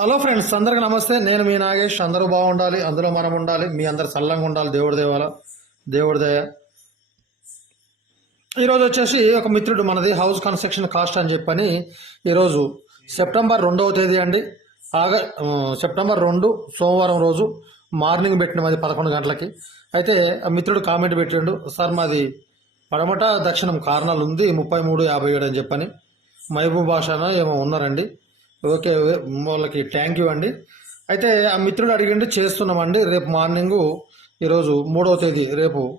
Hello friends అందరికి నమస్తే. నేను మీ నాగేష్. అందరూ బాగుండాలి అందులో మనం ఉండాలి మీ అందరు చల్లంగా ఉండాలి దేవుడి దేవాల దేవుడి దయ. ఈరోజు వచ్చేసి ఒక మిత్రుడు మనది హౌస్ కన్స్ట్రక్షన్ కాస్ట్ అని చెప్పని ఈరోజు సెప్టెంబర్ రెండవ తేదీ అండి. ఆగ సెప్టెంబర్ రెండు సోమవారం రోజు మార్నింగ్ పెట్టిన మాది పదకొండు గంటలకి. అయితే ఆ మిత్రుడు కామెంట్ పెట్టిండు సార్ మాది పడమట దక్షిణం కారణాలు ఉంది ముప్పై మూడు యాభై ఏడు అని చెప్పని. మహబూబ్ భాషన ఏమో ఉన్నారండి. ఓకే వాళ్ళకి థ్యాంక్ యూ అండి. అయితే ఆ మిత్రుడు అడిగిండి చేస్తున్నామండి. రేపు మార్నింగు ఈరోజు మూడవ తేదీ రేపు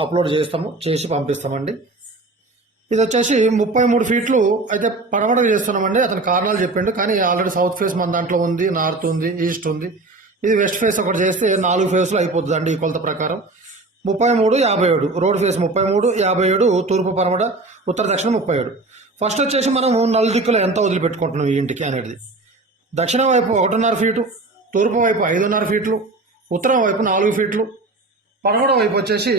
అప్లోడ్ చేస్తాము చేసి పంపిస్తామండి. ఇది వచ్చేసి ముప్పై మూడు ఫీట్లు అయితే పడమట చేస్తున్నామండి. అతని కారణాలు చెప్పిండు. కానీ ఆల్రెడీ సౌత్ ఫేస్ మన దాంట్లో ఉంది నార్త్ ఉంది ఈస్ట్ ఉంది. ఇది వెస్ట్ ఫేస్ ఒకటి చేస్తే నాలుగు ఫేస్లో అయిపోతుంది అండి ఈ కొలత ప్రకారం. ముప్పై మూడు యాభై ఏడు. రోడ్ ఫేస్ ముప్పై మూడు యాభై ఏడు తూర్పు పరమట ఉత్తర దక్షిణ ముప్పై ఏడు. ఫస్ట్ వచ్చేసి మనం నలుదిక్కులో ఎంత వదిలిపెట్టుకుంటున్నాం ఈ ఇంటికి అనేది. దక్షిణం వైపు ఒకటిన్నర ఫీటు తూర్పు వైపు ఐదున్నర ఫీట్లు ఉత్తరం వైపు నాలుగు ఫీట్లు పడమట వైపు వచ్చేసి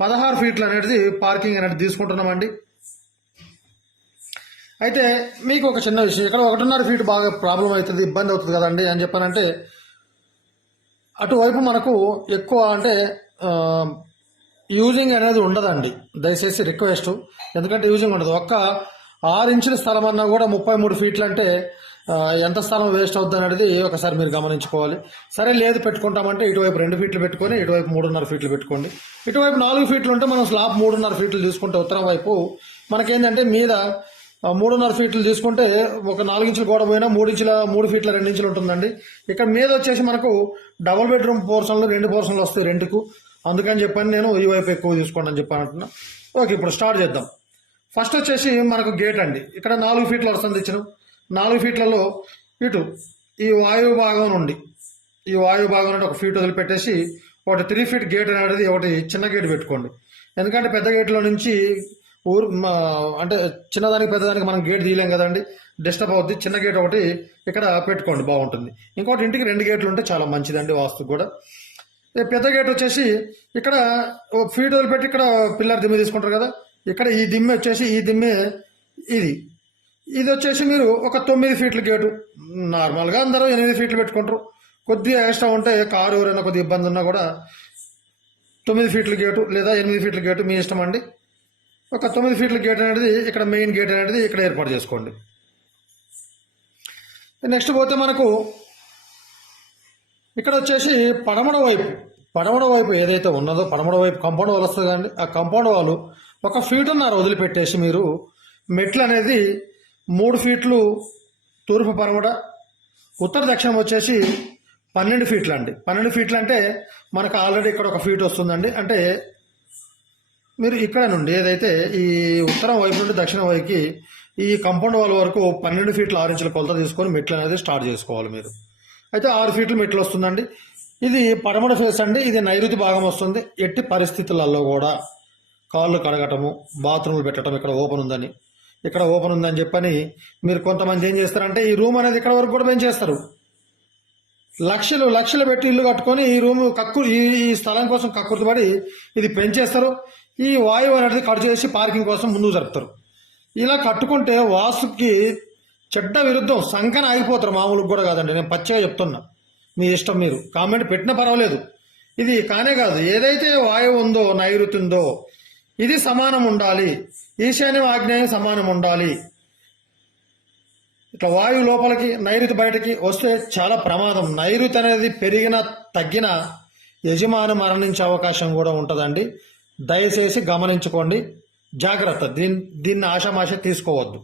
పదహారు ఫీట్లు అనేది పార్కింగ్ అనేది తీసుకుంటున్నామండి. అయితే మీకు ఒక చిన్న విషయం ఇక్కడ ఒకటిన్నర ఫీట్ బాగా ప్రాబ్లం అవుతుంది ఇబ్బంది అవుతుంది కదండి అని చెప్పానంటే అటువైపు మనకు ఎక్కువ అంటే యూజింగ్ అనేది ఉండదండి. దయచేసి రిక్వెస్ట్ ఎందుకంటే యూజింగ్ ఉండదు. ఒక్క ఆరు ఇంచుల స్థలం అన్నా కూడా ముప్పై మూడు ఫీట్లు అంటే ఎంత స్థలం వేస్ట్ అవుతుంది అనేది ఒకసారి మీరు గమనించుకోవాలి. సరే లేదు పెట్టుకుంటామంటే ఇటువైపు రెండు ఫీట్లు పెట్టుకొని ఇటువైపు మూడున్నర ఫీట్లు పెట్టుకోండి. ఇటువైపు నాలుగు ఫీట్లు ఉంటే మనం స్లాబ్ మూడున్నర ఫీట్లు తీసుకుంటే ఉత్తరం వైపు మనకేంటంటే మీద మూడున్నర ఫీట్లు తీసుకుంటే ఒక నాలుగించులు గోడ పోయినా మూడు ఇంచుల మూడు ఫీట్ల రెండు ఇంచులు ఉంటుందండి. ఇక్కడ మీద వచ్చేసి మనకు డబుల్ బెడ్రూమ్ పోర్షన్లు రెండు పోర్షన్లు వస్తాయి రెంట్కు. అందుకని చెప్పని నేను ఈ వైపు ఎక్కువ తీసుకోండి అని చెప్పాను అంటున్నా. ఓకే ఇప్పుడు స్టార్ట్ చేద్దాం. ఫస్ట్ వచ్చేసి మనకు గేట్ అండి. ఇక్కడ నాలుగు ఫీట్ల వస్తుంది ఇచ్చిన. నాలుగు ఫీట్లలో ఇటు ఈ వాయువు భాగం నుండి ఈ వాయువు భాగం నుండి ఒక ఫీట్ వదిలిపెట్టేసి ఒకటి త్రీ ఫీట్ గేట్ అనేది ఒకటి చిన్న గేట్ పెట్టుకోండి. ఎందుకంటే పెద్ద గేట్లో నుంచి ఊరు మా- అంటే చిన్నదానికి పెద్దదానికి మనం గేట్ తీయలేం కదండి. డిస్టర్బ్ అవుద్ది. చిన్న గేట్ ఒకటి ఇక్కడ పెట్టుకోండి. బాగుంటుంది. ఇంకోటి ఇంటికి రెండు గేట్లు ఉంటే చాలా మంచిదండి వాస్తు కూడా. పెద్ద గేట్ వచ్చేసి ఇక్కడ ఫీట్ వదిలిపెట్టి ఇక్కడ పిల్లర్ దిమ్మ తీసుకుంటారు కదా. ఇక్కడ ఈ దిమ్మె వచ్చేసి ఈ దిమ్మె ఇది. ఇది వచ్చేసి మీరు ఒక తొమ్మిది ఫీట్ల గేటు. నార్మల్గా అందరూ ఎనిమిది ఫీట్లు పెట్టుకుంటారు. కొద్దిగా ఎక్స్ట్రా ఉంటే కారు ఎవరైనా కొద్దిగా ఇబ్బంది ఉన్నా కూడా తొమ్మిది ఫీట్ల గేటు లేదా ఎనిమిది ఫీట్ల గేటు మీ ఇష్టం అండి. ఒక తొమ్మిది ఫీట్ల గేట్ అనేది ఇక్కడ మెయిన్ గేట్ అనేది ఇక్కడ ఏర్పాటు చేసుకోండి. నెక్స్ట్ పోతే మనకు ఇక్కడ వచ్చేసి పడమడ వైపు. పడమడ వైపు ఏదైతే ఉన్నదో పడమడ వైపు కంపౌండ్ వాల్ వస్తుంది ఆ కంపౌండ్ వాళ్ళు ఒక ఫీటున్నర వదిలిపెట్టేసి మీరు. మెట్లు అనేది మూడు ఫీట్లు తూర్పు పరమట ఉత్తర దక్షిణం వచ్చేసి పన్నెండు ఫీట్లు అండి. పన్నెండు ఫీట్లు అంటే మనకు ఆల్రెడీ ఇక్కడ ఒక ఫీట్ వస్తుందండి. అంటే మీరు ఇక్కడ నుండి ఏదైతే ఈ ఉత్తరం వైపు నుండి దక్షిణ వైపుకి ఈ కంపౌండ్ వాల్ వరకు పన్నెండు ఫీట్లు ఆరు ఇంచుల కొలత తీసుకొని మెట్లు అనేది స్టార్ట్ చేసుకోవాలి మీరు. అయితే ఆరు ఫీట్లు మెట్లు వస్తుందండి. ఇది పడమట ఫేస్ అండి. ఇది నైరుతి భాగం వస్తుంది. ఎట్టి పరిస్థితులలో కూడా. కాళ్ళు కడగటము బాత్రూమ్లు పెట్టడం ఇక్కడ ఓపెన్ ఉందని. ఇక్కడ ఓపెన్ ఉందని చెప్పని మీరు కొంతమంది ఏం చేస్తారంటే ఈ రూమ్ అనేది ఇక్కడ వరకు కూడా పెంచేస్తారు. లక్షలు లక్షలు పెట్టి ఇల్లు కట్టుకొని ఈ రూమ్ కక్కు ఈ స్థలం కోసం కక్కుర్తి పడి ఇది పెంచేస్తారు. ఈ వాయువు అనేది కట్ చేసి పార్కింగ్ కోసం ముందుకు జరుపుతారు. ఇలా కట్టుకుంటే వాస్తుకి చెడ్డ విరుద్ధం సంకన ఆగిపోతారు మామూలుగా కూడా కాదండి నేను పచ్చిగా చెప్తున్నా. మీ ఇష్టం మీరు. కామెంట్ పెట్టినా పర్వాలేదు. ఇది కానే కాదు ఏదైతే వాయువు ఉందో నైరుతి ఉందో ఇది సమానం ఉండాలి ఈశాన్యం ఆగ్నేయం సమానం ఉండాలి ఇట్లా వాయువు లోపలికి నైరుతి బయటకి వస్తే చాలా ప్రమాదం. నైరుతి అనేది పెరిగిన తగ్గిన యజమాని మరణించే అవకాశం కూడా ఉంటుందండి. దయచేసి గమనించుకోండి. జాగ్రత్త. దీన్ని దీన్ని ఆషామాష తీసుకోవద్దు.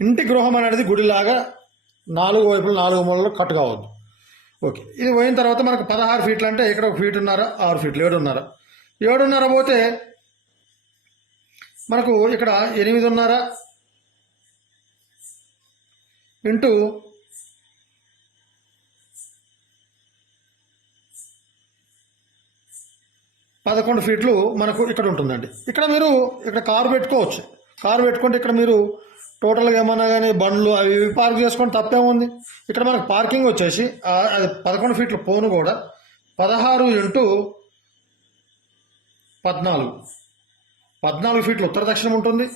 ఇంటి గృహం అనేది గుడిలాగా నాలుగు వైపులు నాలుగు మూలలు కట్ కావద్దు ఓకే. ఇది పోయిన తర్వాత మనకు పదహారు ఫీట్లు అంటే ఇక్కడ ఒక ఫీట్ ఉన్నారా? ఆరు ఫీట్లు. ఏడున్నర. ఏడున్నర పోతే మనకు ఇక్కడ ఎనిమిదిన్నర ఇంటూ పదకొండు ఫీట్లు మనకు ఇక్కడ ఉంటుందండి. ఇక్కడ మీరు ఇక్కడ కారు పెట్టుకోవచ్చు. కారు పెట్టుకుంటే ఇక్కడ మీరు టోటల్గా ఏమన్నా కానీ బండ్లు అవి ఇవి పార్క్ చేసుకొని తప్పేముంది? ఇక్కడ మనకు పార్కింగ్ వచ్చేసి అది పదకొండు ఫీట్ల పోను కూడా పదహారు ఇంటూ పద్నాలుగు. పద్నాలుగు ఫీట్లు ఉత్తర దక్షిణం ఉంటుంది.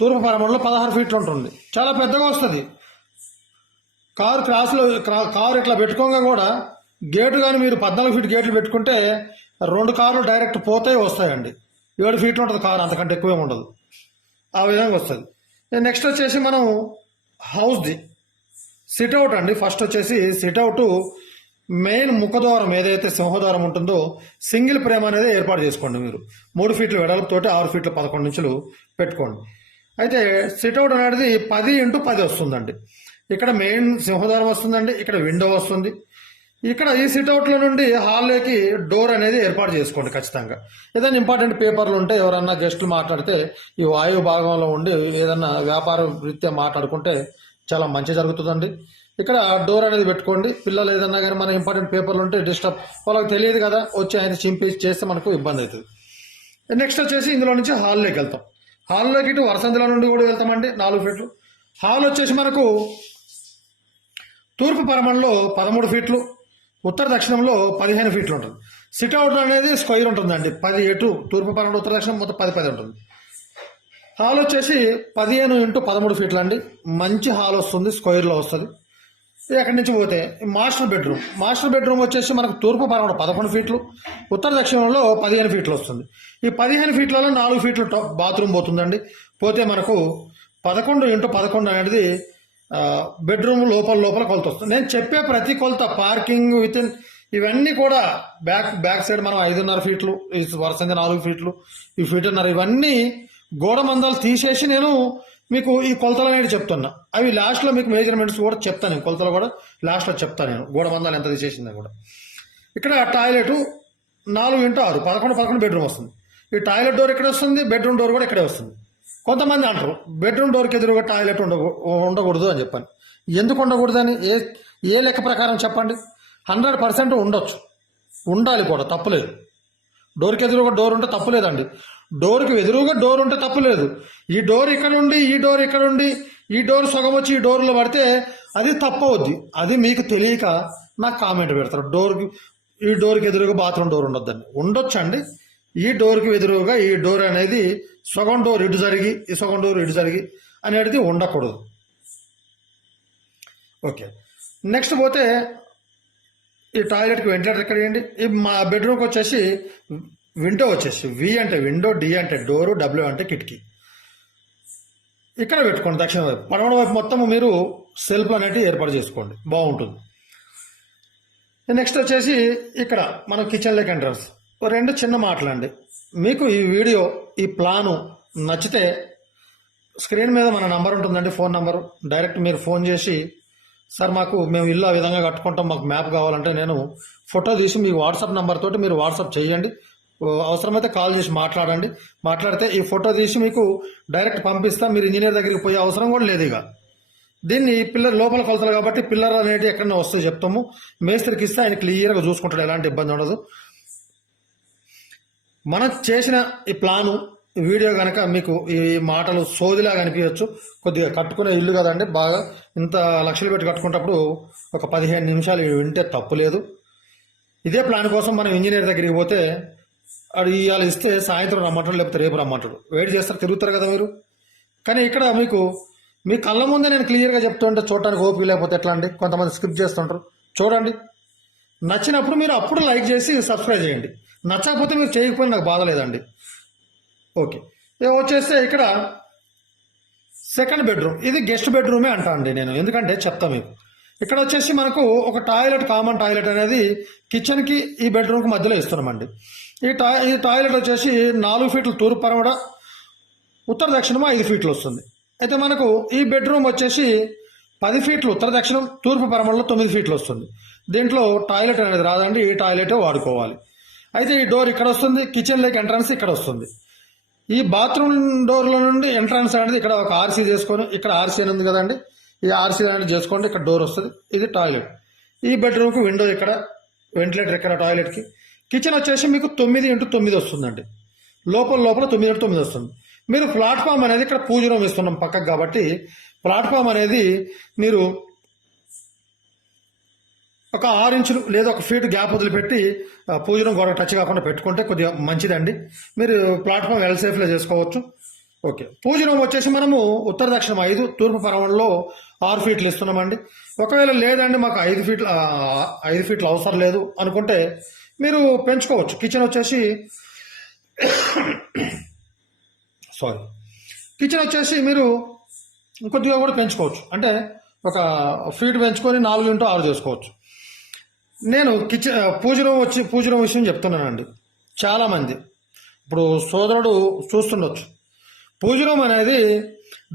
తూర్పు పరమంలో పదహారు ఫీట్లు ఉంటుంది. చాలా పెద్దగా వస్తుంది. కారు క్రాస్లో కారు ఇట్లా పెట్టుకోగా కూడా గేటు కానీ మీరు పద్నాలుగు ఫీట్ గేట్లు పెట్టుకుంటే రెండు కార్లు డైరెక్ట్ పోతాయి వస్తాయండి. ఏడు ఫీట్లు ఉంటుంది కారు అంతకంటే ఎక్కువే ఉండదు. ఆ విధంగా వస్తుంది. నెక్స్ట్ వచ్చేసి మనం హౌస్ది సిట్అవుట్ అండి. ఫస్ట్ వచ్చేసి సిట్అవుట్ మెయిన్ ముఖద్వారం ఏదైతే సింహద్వారం ఉంటుందో సింగిల్ ప్రేమ అనేది ఏర్పాటు చేసుకోండి మీరు. మూడు ఫీట్ల వెడల్పుతోటి ఆరు ఫీట్ల పదకొండు ఇంచులు పెట్టుకోండి. అయితే సిట్అవుట్ అనేది పది ఇంటూ పది వస్తుందండి. ఇక్కడ మెయిన్ సింహద్వారం వస్తుందండి ఇక్కడ విండో వస్తుంది. ఇక్కడ ఈ సిట్అవుట్లో నుండి హాల్లోకి డోర్ అనేది ఏర్పాటు చేసుకోండి ఖచ్చితంగా. ఏదైనా ఇంపార్టెంట్ పేపర్లు ఉంటే ఎవరన్నా గెస్టులు మాట్లాడితే ఈ వాయు భాగంలో ఉండి ఏదన్నా వ్యాపార రీత్యా మాట్లాడుకుంటే చాలా మంచి జరుగుతుందండి. ఇక్కడ డోర్ అనేది పెట్టుకోండి. పిల్లలు ఏదన్నా కానీ మన ఇంపార్టెంట్ పేపర్లు ఉంటే డిస్టర్బ్ వాళ్ళకి తెలియదు కదా వచ్చి ఆయన చింపేసి చేస్తే మనకు ఇబ్బంది అవుతుంది. నెక్స్ట్ వచ్చేసి ఇందులో నుంచి హాల్లోకి వెళ్తాం. హాల్లోకి ఇటు వరసంతిలో నుండి కూడా వెళ్తామండి నాలుగు ఫీట్లు హాల్ వచ్చేసి మనకు తూర్పు పరమంలో పదమూడు ఫీట్లు ఉత్తర దక్షిణంలో పదిహేను ఫీట్లు ఉంటుంది. సిట్అవుట్ అనేది స్క్వైర్ ఉంటుందండి పది ఎటు తూర్పు పరమంలో ఉత్తర దక్షిణం మొత్తం పది పది ఉంటుంది. హాల్ వచ్చేసి పదిహేను ఇంటూ పదమూడు ఫీట్లు అండి. మంచి హాల్ వస్తుంది స్క్వైర్లో వస్తుంది. ఎక్కడి నుంచి పోతే? Master bedroom. మాస్టర్ బెడ్రూమ్ వచ్చేసి మనకు తూర్పు పరమణ పదకొండు ఫీట్లు ఉత్తర దక్షిణంలో పదిహేను ఫీట్లు వస్తుంది. ఈ పదిహేను ఫీట్లలో నాలుగు ఫీట్లు బాత్రూమ్ పోతుందండి. పోతే మనకు పదకొండు ఇంటూ పదకొండు అనేది బెడ్రూమ్ లోపల లోపల కొలత వస్తుంది. నేను చెప్పే ప్రతి కొలత పార్కింగ్ విత్ ఇన్ ఇవన్నీ కూడా బ్యాక్ బ్యాక్ సైడ్ మనం ఐదున్నర ఫీట్లు వరుసంగా నాలుగు ఫీట్లు ఈ ఫీటున్నర ఇవన్నీ గోడ మందాలు తీసేసి నేను మీకు ఈ కొలతలు అనేది చెప్తున్నా. అవి లాస్ట్లో మీకు మెజర్మెంట్స్ కూడా చెప్తాను నేను. కొలతలు కూడా లాస్ట్లో చెప్తాను నేను. గోడ మందాలు ఎంత తీసేసిందో కూడా. ఇక్కడ టాయిలెట్ నాలుగు ఇంటూ ఆరు. పదకొండు పదకొండు బెడ్రూమ్ వస్తుంది. ఈ టాయిలెట్ డోర్ ఇక్కడ వస్తుంది? బెడ్రూమ్ డోర్ కూడా ఇక్కడే వస్తుంది. కొంతమంది అంటారు బెడ్రూమ్ డోర్కి ఎదురుగా టాయిలెట్ ఉండకూ ఉండకూడదు అని చెప్పాను. ఎందుకు ఉండకూడదు అని? ఏ ఏ లెక్క ప్రకారం చెప్పండి? హండ్రెడ్ పర్సెంట్ ఉండొచ్చు. ఉండాలి కూడా తప్పులేదు. డోర్కి ఎదురుగా డోర్ ఉంటే తప్పులేదండి. డోర్కి ఎదురుగా డోర్ ఉంటే తప్పులేదు ఈ డోర్ ఇక్కడ ఉండి ఈ డోర్ ఇక్కడ ఉండి ఈ డోర్ సగం వచ్చి ఈ డోర్లో పడితే అది తప్పవుద్ది. అది మీకు తెలియక నాకు కామెంట్ పెడతారు. డోర్కి ఈ డోర్కి ఎదురుగా బాత్రూమ్ డోర్ ఉండొద్దండి. ఉండొచ్చండి. ఈ డోర్కి ఎదురుగా ఈ డోర్ అనేది సగం డోర్ ఇటు జరిగి ఈ సగం డోర్ ఇటు జరిగి అనేది ఉండకూడదు. ఓకే. నెక్స్ట్ పోతే ఈ టాయిలెట్కి వెంటిలేటర్ ఎక్కడ వేయండి? ఈ మా బెడ్రూమ్కి వచ్చేసి విండో వచ్చేసి వి అంటే విండో డి అంటే డోరు డబ్ల్యూ అంటే కిటికీ. ఇక్కడ పెట్టుకోండి దక్షిణ వైపు. పడమడ వైపు మొత్తం మీరు సెల్ఫ్ అనేది ఏర్పాటు చేసుకోండి. బాగుంటుంది. నెక్స్ట్ వచ్చేసి ఇక్కడ మన కిచెన్లోకి ఎంట్రన్స్. రెండు చిన్న మాటలండి మీకు ఈ వీడియో ఈ ప్లాను నచ్చితే స్క్రీన్ మీద మన నంబర్ ఉంటుందండి ఫోన్ నంబరు. డైరెక్ట్ మీరు ఫోన్ చేసి సార్ మాకు మేము ఇల్లు ఆ విధంగా కట్టుకుంటాం మాకు మ్యాప్ కావాలంటే నేను ఫోటో తీసి మీ వాట్సాప్ నెంబర్ తోటి మీరు వాట్సాప్ చేయండి. అవసరమైతే కాల్ చేసి మాట్లాడండి. మాట్లాడితే ఈ ఫోటో తీసి మీకు డైరెక్ట్ పంపిస్తాం మీరు ఇంజనీర్ దగ్గరికి పోయే అవసరం కూడా లేదు ఇక. దీన్ని పిల్లర్ లోపల కొలతలు కాబట్టి పిల్లర్ అనేది ఎక్కడన్నా వస్తే చెప్తాము. మేస్త్రికి ఇస్తే ఆయన క్లియర్గా చూసుకుంటాడు ఎలాంటి ఇబ్బంది ఉండదు. మనం చేసిన ఈ ప్లాను వీడియో కనుక మీకు ఈ మాటలు సోదిలా కనిపించవచ్చు కొద్దిగా కట్టుకునే ఇల్లు కదండి బాగా ఇంత లక్షలు పెట్టి కట్టుకున్నప్పుడు ఒక పదిహేను నిమిషాలు వింటే తప్పు లేదు. ఇదే ప్లాన్ కోసం మనం ఇంజనీర్ దగ్గరికి పోతే అది ఇవాళ ఇస్తే సాయంత్రం రమ్మంటాడు లేకపోతే రేపు రమ్మంటాడు. వెయిట్ చేస్తారు తిరుగుతారు కదా మీరు. కానీ ఇక్కడ మీకు మీ కళ్ళ ముందే నేను క్లియర్గా చెప్తుంటే చూడటానికి ఓపిక లేకపోతే ఎట్లా అండి? కొంతమంది స్కిప్ చేస్తుంటారు. చూడండి. నచ్చినప్పుడు మీరు అప్పుడు లైక్ చేసి సబ్స్క్రైబ్ చేయండి. నచ్చకపోతే మీరు చేయకపోయినా నాకు బాధ లేదండి. ఓకే. వచ్చేస్తే ఇక్కడ సెకండ్ బెడ్రూమ్. ఇది గెస్ట్ బెడ్రూమే అంటా అండి నేను. ఎందుకంటే చెప్తా మీకు. ఇక్కడ వచ్చేసి మనకు ఒక టాయిలెట్ కామన్ టాయిలెట్ అనేది కిచెన్కి ఈ బెడ్రూమ్కి మధ్యలో ఇస్తున్నామండి. ఈ టాయ్ ఈ టాయిలెట్ వచ్చేసి నాలుగు ఫీట్ల తూర్పు పరమడ ఉత్తర దక్షిణం ఐదు ఫీట్లు వస్తుంది. అయితే మనకు ఈ బెడ్రూమ్ వచ్చేసి పది ఫీట్లు ఉత్తర దక్షిణం తూర్పు పరమడలో తొమ్మిది ఫీట్లు వస్తుంది. దీంట్లో టాయిలెట్ అనేది రాదండి ఈ టాయిలెట్ వాడుకోవాలి. అయితే ఈ డోర్ ఇక్కడ వస్తుంది కిచెన్ లేక్ ఎంట్రన్స్ ఇక్కడ వస్తుంది. ఈ బాత్రూమ్ డోర్ల నుండి ఎంట్రన్స్ అనేది ఇక్కడ ఒక ఆర్సీ చేసుకొని ఇక్కడ ఆర్సీ అని ఉంది కదండి ఈ ఆర్సీ అనేది చేసుకోండి ఇక్కడ డోర్ వస్తుంది. ఇది టాయిలెట్ ఈ బెడ్రూమ్కి విండో ఇక్కడ వెంటిలేటర్ ఇక్కడ టాయిలెట్కి కిచెన్ వచ్చేసి మీకు తొమ్మిది ఇంటూ తొమ్మిది వస్తుందండి. లోపల లోపల తొమ్మిది ఇంటూ తొమ్మిది వస్తుంది. మీరు ప్లాట్ఫామ్ అనేది ఇక్కడ పూజ రూమ్ ఇస్తున్నాం పక్కకు కాబట్టి ప్లాట్ఫామ్ అనేది మీరు ఒక ఆరు ఇంచులు లేదా ఒక ఫీట్ గ్యాప్ వదిలిపెట్టి ఆ, పూజ రూమ్ గోడ టచ్ కాకుండా పెట్టుకుంటే కొద్దిగా మంచిదండి. మీరు ప్లాట్ఫామ్ ఎల్ సేఫ్లో చేసుకోవచ్చు. ఓకే. పూజనం వచ్చేసి మనము ఉత్తర దక్షిణం ఐదు తూర్పు పరమణలో ఆరు ఫీట్లు ఇస్తున్నామండి. ఒకవేళ లేదండి మాకు ఐదు ఫీట్లు ఐదు ఫీట్లు అవసరం లేదు అనుకుంటే మీరు పెంచుకోవచ్చు. కిచెన్ వచ్చేసి సారీ. కిచెన్ వచ్చేసి మీరు ఇంకొద్దిగా కూడా పెంచుకోవచ్చు. అంటే ఒక ఫీట్ పెంచుకొని నాలుగు ఇంటూ ఆరు చేసుకోవచ్చు. నేను కిచెన్ పూజ రూమ్ వచ్చి పూజ రూమ్ విషయం చెప్తున్నానండి. చాలామంది ఇప్పుడు సోదరుడు చూస్తుండొచ్చు. పూజనం అనేది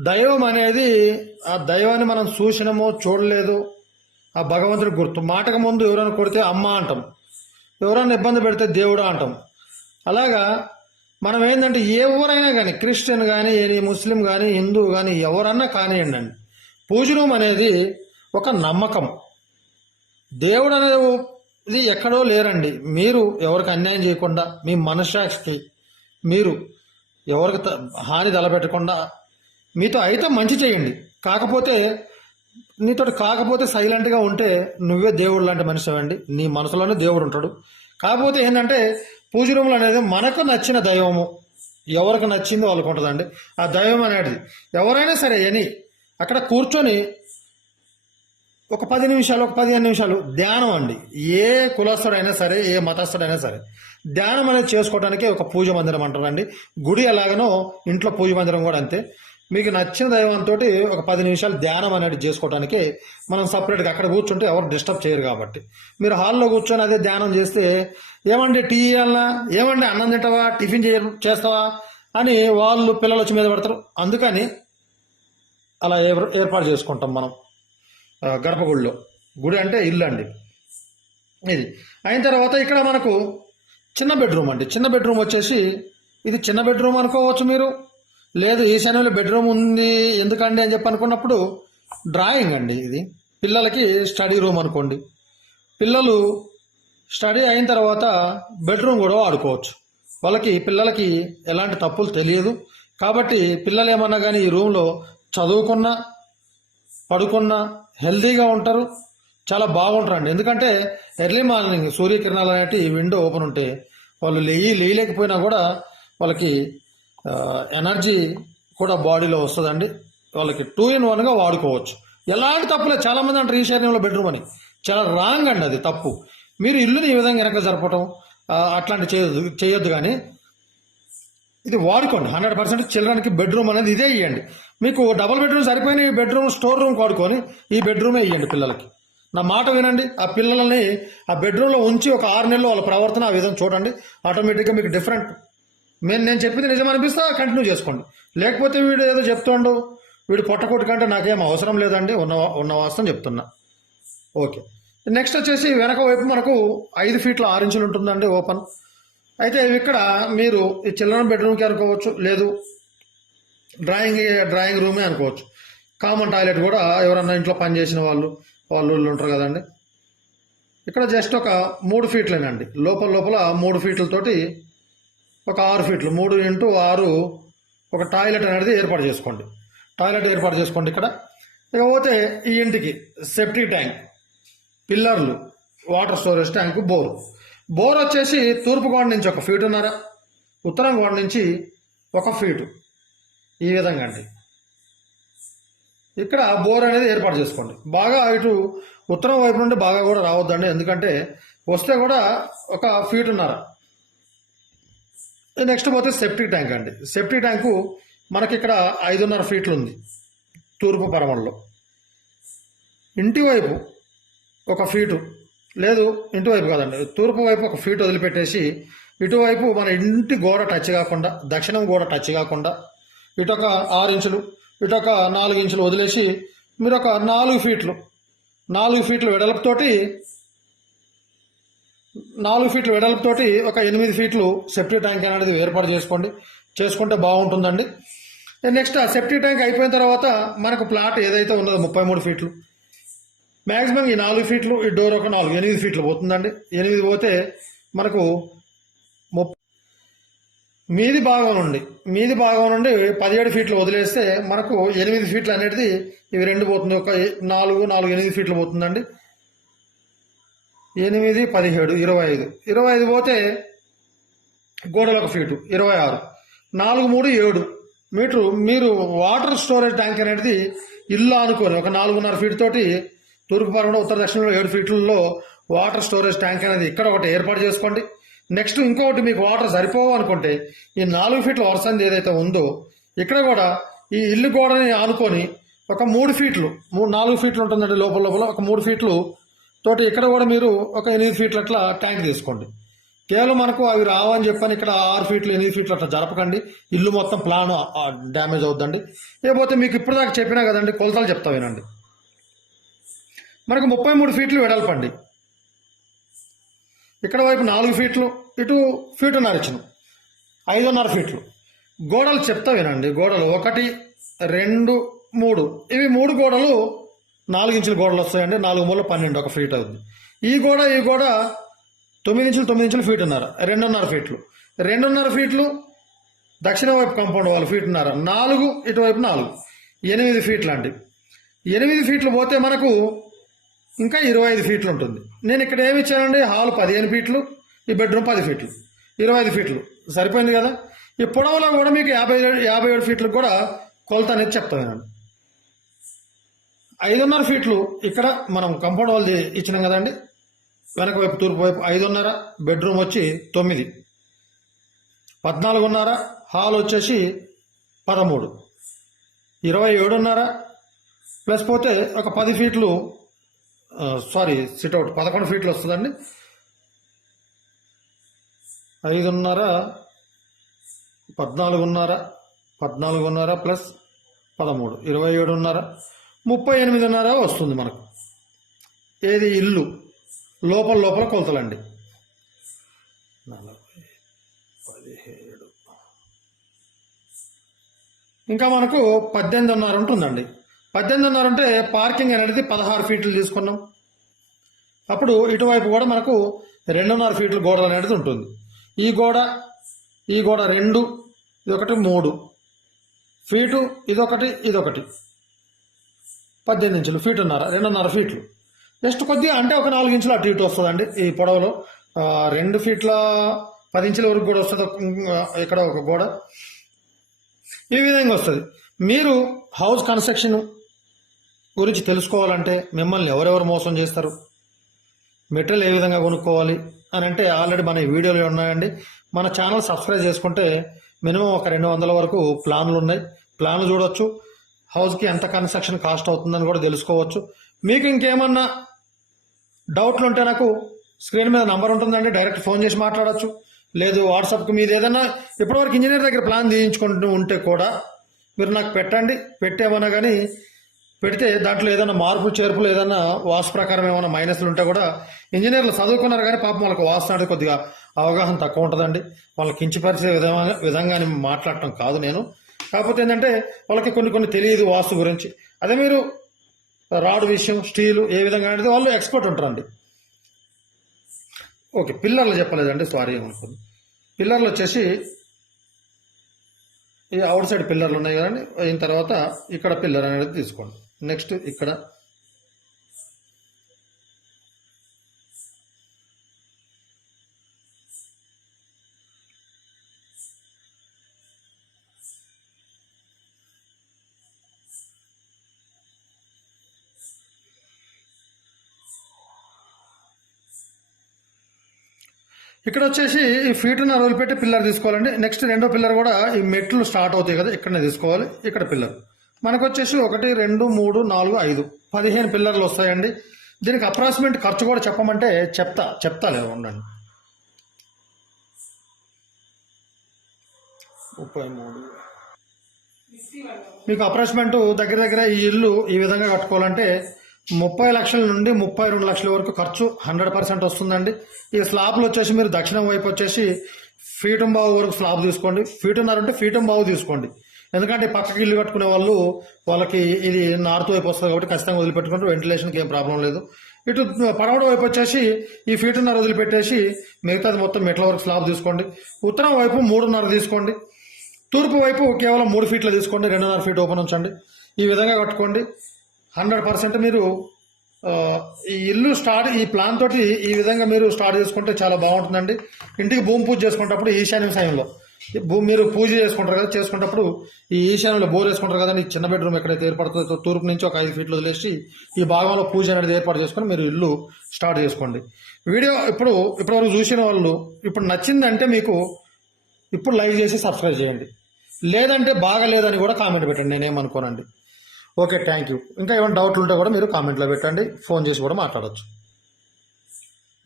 దైవం అనేది ఆ దైవాన్ని మనం చూసినామో చూడలేదు. ఆ భగవంతుడి గుర్తు మాటకు ముందు ఎవరైనా కొడితే అమ్మ అంటాం. ఎవరైనా ఇబ్బంది పెడితే దేవుడు అంటాం. అలాగా మనం ఏంటంటే ఎవరైనా కానీ క్రిస్టియన్ కానీ ఏ ముస్లిం కానీ హిందూ కానీ ఎవరన్నా కానివ్వండి అండి. అనేది ఒక నమ్మకం. దేవుడు అనేది ఎక్కడో లేరండి. మీరు ఎవరికి అన్యాయం చేయకుండా మీ మనస్సాక్షికి మీరు ఎవరికి త- హాని తలపెట్టకుండా మీతో అయితే మంచి చేయండి. కాకపోతే నీతో కాకపోతే సైలెంట్గా ఉంటే నువ్వే దేవుడు లాంటి మనిషి అండి. నీ మనసులోనే దేవుడు ఉంటాడు. కాకపోతే ఏంటంటే పూజ రూములు అనేది మనకు నచ్చిన దైవము. ఎవరికి నచ్చిందో వాళ్ళకు ఉంటుందండి. ఆ దైవం అనేది ఎవరైనా సరే అని అక్కడ కూర్చొని ఒక పది నిమిషాలు ఒక పదిహేను నిమిషాలు ధ్యానం అండి. ఏ కులస్తుడైనా సరే ఏ మతస్థుడైనా సరే ధ్యానం అనేది చేసుకోవడానికి ఒక పూజ మందిరం అంటారండి. గుడి ఎలాగనో ఇంట్లో పూజ మందిరం కూడా అంతే. మీకు నచ్చిన దైవంతో ఒక పది నిమిషాలు ధ్యానం అనేది చేసుకోవడానికి మనం సపరేట్గా అక్కడ కూర్చుంటే ఎవరు డిస్టర్బ్ చేయరు కాబట్టి. మీరు హాల్లో కూర్చొని అదే ధ్యానం చేస్తే ఏమండి టీ ఇవ్వాలనా ఏమండి అన్నం తింటావా? టిఫిన్ చేయ చేస్తావా? అని వాళ్ళు పిల్లలు వచ్చి మీద పడతారు. అందుకని అలా ఏర్పాటు చేసుకుంటాం మనం. గడపగుడిలో గుడి అంటే ఇల్లు అండి. ఇది. అయిన తర్వాత ఇక్కడ మనకు చిన్న బెడ్రూమ్ అండి. చిన్న బెడ్రూమ్ వచ్చేసి ఇది చిన్న బెడ్రూమ్ అనుకోవచ్చు మీరు. లేదు ఈ సమయంలో బెడ్రూమ్ ఉంది ఎందుకండి అని చెప్పి అనుకున్నప్పుడు డ్రాయింగ్ అండి ఇది. పిల్లలకి స్టడీ రూమ్ అనుకోండి. పిల్లలు స్టడీ అయిన తర్వాత బెడ్రూమ్ కూడా వాడుకోవచ్చు. వాళ్ళకి పిల్లలకి ఎలాంటి తప్పులు తెలియదు. కాబట్టి పిల్లలు ఏమన్నా కానీ ఈ రూమ్లో చదువుకున్నా పడుకున్నా హెల్తీగా ఉంటారు చాలా బాగుంటారండి. ఎందుకంటే ఎర్లీ మార్నింగ్ సూర్యకిరణాలు అనేవి విండో ఓపెన్ ఉంటే వాళ్ళు లేయి లేయలేకపోయినా కూడా వాళ్ళకి ఎనర్జీ కూడా బాడీలో వస్తుందండి. వాళ్ళకి టూ ఇన్ వన్గా వాడుకోవచ్చు. ఎలాంటి తప్పులే చాలామంది అంటారు ఈ శరీరంలో బెడ్రూమ్ అని. చాలా రాంగ్ అండి అది తప్పు. మీరు ఇల్లుని ఈ విధంగా వెనక జరపటం అట్లాంటి చేయొద్దు చేయొద్దు కానీ ఇది వాడుకోండి. హండ్రెడ్ పర్సెంట్ చిల్డ్రన్కి బెడ్రూమ్ అనేది ఇదే ఇవ్వండి మీకు డబుల్ బెడ్రూమ్ సరిపోయిన ఈ బెడ్రూమ్ స్టోర్ రూమ్ వాడుకొని ఈ బెడ్రూమే ఇవ్వండి పిల్లలకి. నా మాట వినండి. ఆ పిల్లల్ని ఆ బెడ్రూమ్లో ఉంచి ఒక ఆరు నెలలు వాళ్ళ ప్రవర్తన ఆ విధంగా చూడండి. ఆటోమేటిక్గా మీకు డిఫరెంట్ నేను నేను చెప్పింది నిజం అనిపిస్తా కంటిన్యూ చేసుకోండి. లేకపోతే వీడు ఏదో చెప్తుండు. వీడు పొట్టకొట్టు కంటే నాకేం అవసరం లేదండి. ఉన్న ఉన్న వాస్తవం చెప్తున్నా. ఓకే. నెక్స్ట్ వచ్చేసి వెనక వైపు మనకు ఐదు ఫీట్ల ఆరు ఇంచులు ఉంటుందండి ఓపెన్ అయితే ఇక్కడ మీరు ఈ చిల్డ్రన్ బెడ్రూమ్కి అనుకోవచ్చు. లేదు. డ్రాయింగ్ డ్రాయింగ్ రూమే అనుకోవచ్చు. కామన్ టాయిలెట్ కూడా ఎవరన్నా ఇంట్లో పని చేసిన వాళ్ళు వాళ్ళు ఉంటారు కదండి. ఇక్కడ జస్ట్ ఒక మూడు ఫీట్లేనండి. లోపల లోపల మూడు ఫీట్లతోటి ఒక ఆరు ఫీట్లు మూడు ఇంటూ ఆరు ఒక టాయిలెట్ అనేది ఏర్పాటు చేసుకోండి. టాయిలెట్ ఏర్పాటు చేసుకోండి ఇక్కడ. ఇకపోతే ఈ ఇంటికి సెప్టిక్ ట్యాంక్ పిల్లర్లు water storage tank bore. Bore వచ్చేసి తూర్పు గోడ నుంచి ఒక ఫీటున్నర ఉత్తరం గోడ నుంచి ఒక ఫీటు. ఈ విధంగా అండి. ఇక్కడ బోర్ అనేది ఏర్పాటు చేసుకోండి. బాగా ఇటు ఉత్తరం వైపు నుండి బాగా కూడా రావద్దండి. ఎందుకంటే వస్తే కూడా ఒక ఫీటున్నర నెక్స్ట్ పోతే సెప్టిక్ ట్యాంక్ అండి. సెప్టిక్ ట్యాంకు మనకి ఇక్కడ ఐదున్నర ఫీట్లు ఉంది తూర్పు పరమల్లో ఇంటి వైపు ఒక ఫీటు లేదు ఇంటి వైపు కాదండి. తూర్పు వైపు ఒక ఫీట్ వదిలిపెట్టేసి ఇటువైపు మన ఇంటి గోడ టచ్ కాకుండా దక్షిణం గోడ టచ్ కాకుండా ఇటు ఒక ఆరు ఇంచులు ఇటు ఒక నాలుగు ఇంచులు వదిలేసి మీరు ఒక నాలుగు ఫీట్లు నాలుగు ఫీట్లు వెడల్పుతోటి నాలుగు ఫీట్లు వెడల్పుతోటి ఒక ఎనిమిది ఫీట్లు సెప్టిక్ ట్యాంక్ అనేది ఏర్పాటు చేసుకోండి. చేసుకుంటే బాగుంటుందండి. నెక్స్ట్ ఆ సెప్టిక్ ట్యాంక్ అయిపోయిన తర్వాత మనకు ప్లాట్ ఏదైతే ఉన్నదో ముప్పై మూడు ఫీట్లు మ్యాక్సిమం ఈ నాలుగు ఫీట్లు ఈ డోర్ ఒక నాలుగు ఎనిమిది ఫీట్లు పోతుందండి. ఎనిమిది పోతే మనకు ముప్పై మీది భాగం నుండి మీది భాగం నుండి పదిహేడు ఫీట్లు వదిలేస్తే మనకు ఎనిమిది ఫీట్లు అనేది ఇవి రెండు పోతుంది. ఒక నాలుగు నాలుగు ఎనిమిది ఫీట్లు పోతుందండి. ఎనిమిది పదిహేడు ఇరవై ఐదు. ఇరవై ఐదు పోతే గోడలు ఒక ఫీటు ఇరవై ఆరు. నాలుగు మూడు ఏడు. మీటర్ మీరు వాటర్ స్టోరేజ్ ట్యాంక్ అనేది ఇల్లు అనుకోని ఒక నాలుగున్నర ఫీట్ తోటి తూర్పు పరమడ ఉత్తర దక్షిణంలో ఏడు ఫీట్లలో వాటర్ స్టోరేజ్ ట్యాంక్ అనేది ఇక్కడ ఒకటి ఏర్పాటు చేసుకోండి. నెక్స్ట్ ఇంకొకటి మీకు వాటర్ సరిపోవు అనుకుంటే ఈ నాలుగు ఫీట్ల వరసంది ఏదైతే ఉందో ఇక్కడ కూడా ఈ ఇల్లు గోడని ఆనుకొని ఒక మూడు ఫీట్లు మూడు నాలుగు ఫీట్లు ఉంటుందండి లోపల లోపల ఒక మూడు ఫీట్లు తోటి ఇక్కడ కూడా మీరు ఒక ఎనిమిది ఫీట్ల అట్లా ట్యాంక్ తీసుకోండి. కేవలం మనకు అవి రావని చెప్పని ఇక్కడ ఆరు ఫీట్లు ఎనిమిది ఫీట్లు అట్లా జరపకండి. ఇల్లు మొత్తం ప్లాన్ డ్యామేజ్ అవుద్దండి. లేకపోతే మీకు ఇప్పుడు దాకా చెప్పినా కదండి కొలతలు చెప్తా వినండి. మనకు ముప్పై మూడు ఫీట్లు వెడల్పండి. ఇక్కడ వైపు నాలుగు ఫీట్లు ఇటు ఫీటున్నర ఇచ్చిన ఐదున్నర ఫీట్లు. గోడలు చెప్తా వినండి. గోడలు ఒకటి రెండు మూడు. ఇవి మూడు గోడలు నాలుగు ఇంచుల గోడలు వస్తాయండి. నాలుగు మూల పన్నెండు ఒక ఫీట్ అవుతుంది ఈ గోడ ఈ గోడ తొమ్మిది ఇంచులు తొమ్మిది ఇంచులు ఫీటున్నర. రెండున్నర ఫీట్లు. రెండున్నర ఫీట్లు దక్షిణ వైపు కాంపౌండ్ వాళ్ళు ఫీటున్నర. నాలుగు ఇటువైపు నాలుగు. ఎనిమిది ఫీట్లు అండి ఎనిమిది ఫీట్లు పోతే మనకు ఇంకా ఇరవై ఐదు ఫీట్లు ఉంటుంది. నేను ఇక్కడ ఏమి ఇచ్చానండి? హాల్ పదిహేను ఫీట్లు ఈ బెడ్రూమ్ పది ఫీట్లు ఇరవై ఐదు ఫీట్లు. సరిపోయింది కదా? ఈ పొడవులో కూడా మీకు యాభై ఏడు యాభై ఏడు ఫీట్లకు కూడా కొలత అనేది చెప్తాను నేను ఐదున్నర ఫీట్లు ఇక్కడ మనం కంపౌండ్ వాళ్ళు ఇచ్చినాం కదండి? వెనక వైపు తూర్పు వైపు ఐదున్నర బెడ్రూమ్ వచ్చి తొమ్మిది. పద్నాలుగున్నర హాల్ వచ్చేసి పదమూడు. ఇరవై ఏడున్నర ప్లస్ పోతే ఒక పది ఫీట్లు సారీ సిట్అవుట్ పదకొండు ఫీట్లు వస్తుందండి. ఐదున్నర పద్నాలుగున్నర పద్నాలుగున్నర ప్లస్ పదమూడు ఇరవై ఏడున్నర ముప్పై ఎనిమిదిన్నర వస్తుంది మనకు. ఏది ఇల్లు లోపల లోపల కొలతలండి. నలభై పదిహేడు. ఇంకా మనకు పద్దెనిమిదిన్నర ఉంటుందండి. పద్దెనిమిదిన్నర అంటే పార్కింగ్ అనేది పదహారు ఫీట్లు తీసుకున్నాం. అప్పుడు ఇటువైపు కూడా మనకు రెండున్నర ఫీట్ల గోడ అనేది ఉంటుంది. ఈ గోడ ఈ గోడ రెండు ఇదొకటి మూడు. ఫీటు ఇదొకటి ఇదొకటి. పద్దెనిమిది ఇంచులు ఫీటున్నర రెండున్నర ఫీట్లు. జస్ట్ కొద్దిగా అంటే ఒక నాలుగు ఇంచులు అటు ఇటు వస్తుందండి ఈ పొడవలో. రెండు ఫీట్ల పది ఇంచుల వరకు కూడా వస్తుంది ఇక్కడ ఒక గోడ. ఈ విధంగా వస్తుంది. మీరు హౌస్ కన్స్ట్రక్షన్ గురించి తెలుసుకోవాలంటే మిమ్మల్ని ఎవరెవరు మోసం చేస్తారు? మెటీరియల్ ఏ విధంగా కొనుక్కోవాలి? అని అంటే ఆల్రెడీ మన వీడియోలు ఉన్నాయండి. మన ఛానల్ సబ్స్క్రైబ్ చేసుకుంటే మినిమం ఒక రెండు వందల వరకు ప్లాన్లు ఉన్నాయి. ప్లాన్లు చూడొచ్చు. హౌస్కి ఎంత కన్స్ట్రక్షన్ కాస్ట్ అవుతుందని కూడా తెలుసుకోవచ్చు. మీకు ఇంకేమన్నా డౌట్లు ఉంటే నాకు స్క్రీన్ మీద నంబర్ ఉంటుందండి. డైరెక్ట్ ఫోన్ చేసి మాట్లాడచ్చు. లేదు వాట్సాప్కి మీరు ఏదైనా ఇప్పటివరకు ఇంజనీర్ దగ్గర ప్లాన్ తీయించుకుంటూ ఉంటే కూడా మీరు నాకు పెట్టండి. పెట్టేమన్నా కానీ పెడితే దాంట్లో ఏదైనా మార్పు చేర్పులు ఏదైనా వాస్తు ప్రకారం ఏమైనా మైనస్లు ఉంటే కూడా ఇంజనీర్లు చదువుకున్నారు కానీ పాపం వాళ్ళకి వాస్తు అంటే కొద్దిగా అవగాహన తక్కువ ఉంటుందండి. వాళ్ళకి కించిపరిచే విధంగా విధంగా మాట్లాడటం కాదు నేను. కాకపోతే ఏంటంటే వాళ్ళకి కొన్ని కొన్ని తెలియదు వాస్తు గురించి. అదే మీరు రాడ్ విషయం స్టీలు ఏ విధంగా అనేది వాళ్ళు ఎక్స్పర్ట్ ఉంటారండి. ఓకే పిల్లర్లు చెప్పలేదండి సారీ ఏమనుకోండి పిల్లర్లు వచ్చేసి ఈ అవుట్ సైడ్ పిల్లర్లు ఉన్నాయి కదండి అయిన తర్వాత ఇక్కడ పిల్లర్ అనేది తీసుకోండి. నెక్స్ట్ ఇక్కడ. ఇక్కడ వచ్చేసి ఈ ఫీట్ని అరవలు పెట్టి పిల్లర్ తీసుకోవాలండి. నెక్స్ట్ రెండో పిల్లర్ కూడా ఈ మెట్లు స్టార్ట్ అవుతాయి కదా ఇక్కడనే తీసుకోవాలి. ఇక్కడ పిల్లర్. మనకు వచ్చేసి ఒకటి రెండు మూడు నాలుగు ఐదు. పదిహేను పిల్లర్లు వస్తాయండి. దీనికి అప్రాక్సిమేట్ ఖర్చు కూడా చెప్పమంటే చెప్తా చెప్తా లేదు ఉండండి. ముప్పై మూడు. మీకు అప్రాక్సిమేట్ దగ్గర దగ్గర ఈ ఇల్లు ఈ విధంగా కట్టుకోవాలంటే ముప్పై లక్షల నుండి ముప్పై రెండు లక్షల వరకు ఖర్చు హండ్రెడ్ పర్సెంట్ వస్తుందండి. ఈ స్లాబ్లు వచ్చేసి మీరు దక్షిణం వైపు వచ్చేసి ఫీటం బావు వరకు స్లాబ్ తీసుకోండి. ఫీటున్నారంటే ఫీటం బావు తీసుకోండి. ఎందుకంటే పక్కకి ఇల్లు కట్టుకునే వాళ్ళు వాళ్ళకి ఇది నార్త్ వైపు వస్తుంది కాబట్టి ఖచ్చితంగా వదిలిపెట్టుకుంటే వెంటిలేషన్కి ఏం ప్రాబ్లం లేదు. ఇటు పడమట వైపు వచ్చేసి ఈ ఫీటున్నర వదిలిపెట్టేసి మిగతాది మొత్తం మెట్ల వరకు స్లాబ్ తీసుకోండి. ఉత్తరం వైపు మూడున్నర తీసుకోండి. తూర్పు వైపు కేవలం మూడు ఫీట్లు తీసుకోండి. రెండున్నర ఫీట్ ఓపెన్ ఉంచండి. ఈ విధంగా కట్టుకోండి. హండ్రెడ్ పర్సెంట్ మీరు ఈ ఇల్లు స్టార్ట్ ఈ ప్లాన్ తోటి ఈ విధంగా మీరు స్టార్ట్ చేసుకుంటే చాలా బాగుంటుందండి. ఇంటికి భూమి పూజ చేసుకునేటప్పుడు ఈశాన్య సమయంలో. మీరు పూజ చేసుకుంటారు కదా చేసుకున్నప్పుడు ఈ ఈశాన్యంలో బోర్ వేసుకుంటారు కదండి ఈ చిన్న బెడ్రూమ్ ఎక్కడైతే ఏర్పడుతుందో తూర్పు నుంచి ఒక ఐదు ఫీట్లు వదిలేసి ఈ భాగంలో పూజ అనేది ఏర్పాటు చేసుకుని మీరు ఇల్లు స్టార్ట్ చేసుకోండి. వీడియో ఇప్పుడు ఇప్పటివరకు చూసిన వాళ్ళు ఇప్పుడు నచ్చిందంటే మీకు ఇప్పుడు లైక్ చేసి సబ్స్క్రైబ్ చేయండి. లేదంటే బాగలేదని కూడా కామెంట్ పెట్టండి నేనేమనుకోనండి ఓకే థ్యాంక్ యూ ఇంకా ఏమైనా డౌట్లు ఉంటే కూడా మీరు కామెంట్లో పెట్టండి ఫోన్ చేసి కూడా మాట్లాడచ్చు.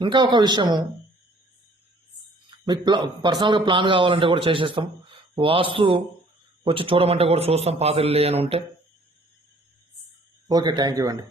ఇంకా ఒక విషయము మీకు ప్లా పర్సనల్గా ప్లాన్ కావాలంటే కూడా చేసేస్తాం. వాస్తు వచ్చి చూడమంటే కూడా చూస్తాం పాత ఇల్లు అని ఉంటే. ఓకే థ్యాంక్ యూ అండి.